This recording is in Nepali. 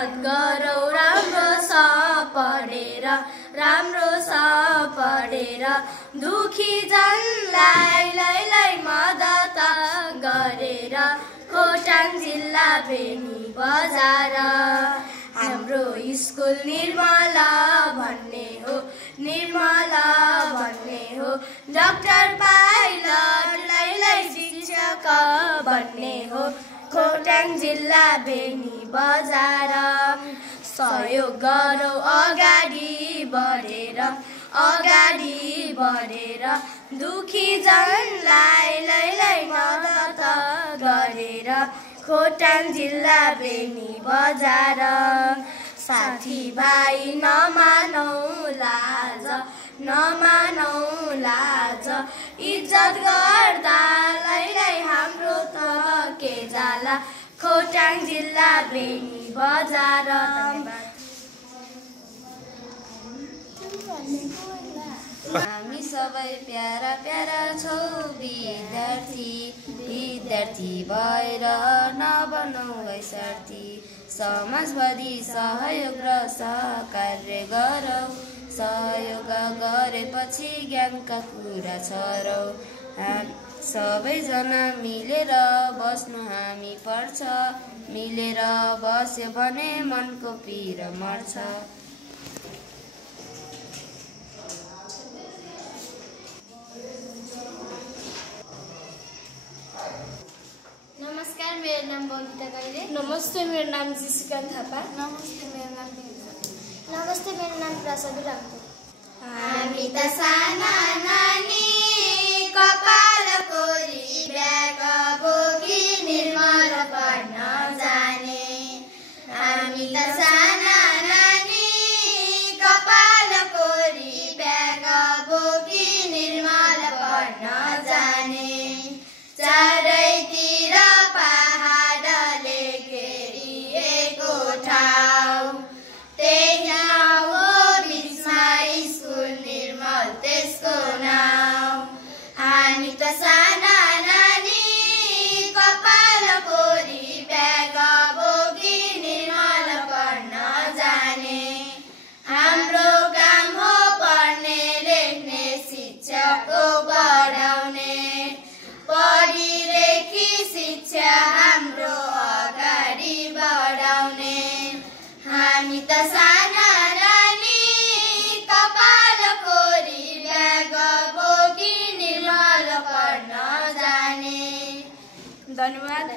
इज्जत गरौ राम्रो स पढेर दुखी जनलाई लै मद्दत गरेर खोटाङ जिल्ला बेनी बजार हाम्रो स्कुल निर्मला भन्ने हो डाक्टर पाइलट लै शिक्षक भन्ने हो खोटाङ जिल्ला बेनी बजार सहयोग गरौ अगाडि बढेर दुखी जनलाई लै मद्दत गरेर खोटाङ जिल्ला बेनी बजार साथी भाइ नमानौ लाज इज्जत गर्दा लै हाम्रो त के जाला खोटाङ जिल्ला बेनी बजार हामी सबै प्यारा प्यारा छौ विद्यार्थी भएर नबनौ वैशार्थी समाजवादी सहयोग र सहकार्य गरौ सहयोग गरेपछि ज्ञानका कुरा छरौ सबैजना मिलेर बस्नु हामी पर्छ मिलेर बस्यो भने मनको पीर मर्छ नमस्कार मेरो नाम बबिता गैरे नमस्ते मेरो नाम जिसिका थापा नमस्ते मेरो नाम प्रसादी रामको हामी त साना नानी कपाल कोरी ब्याग बोकी निर्मल पढ्न जाने हामी त साना नानी कपाल कोरी ब्याग बोकी निर्मल पढ्न जाने चारैतिर पहाडले घेरिएको ठाउँ त्यहाँ हो बिचमा स्कुल निर्मल त्यसको नाउँ हामी त साना नानी कपाल कोरी ब्याग बोकी निर्मल पढ्न जाने हाम्रो काम हो पढ्ने लेख्ने शिक्षाको बढाउने पढी लेखी शिक्षा हाम्रो अगाडि बढाउने हामी त साना नानी कपाल कोरी ब्याग बोकी निर्मल पढ्न जाने धन्यवाद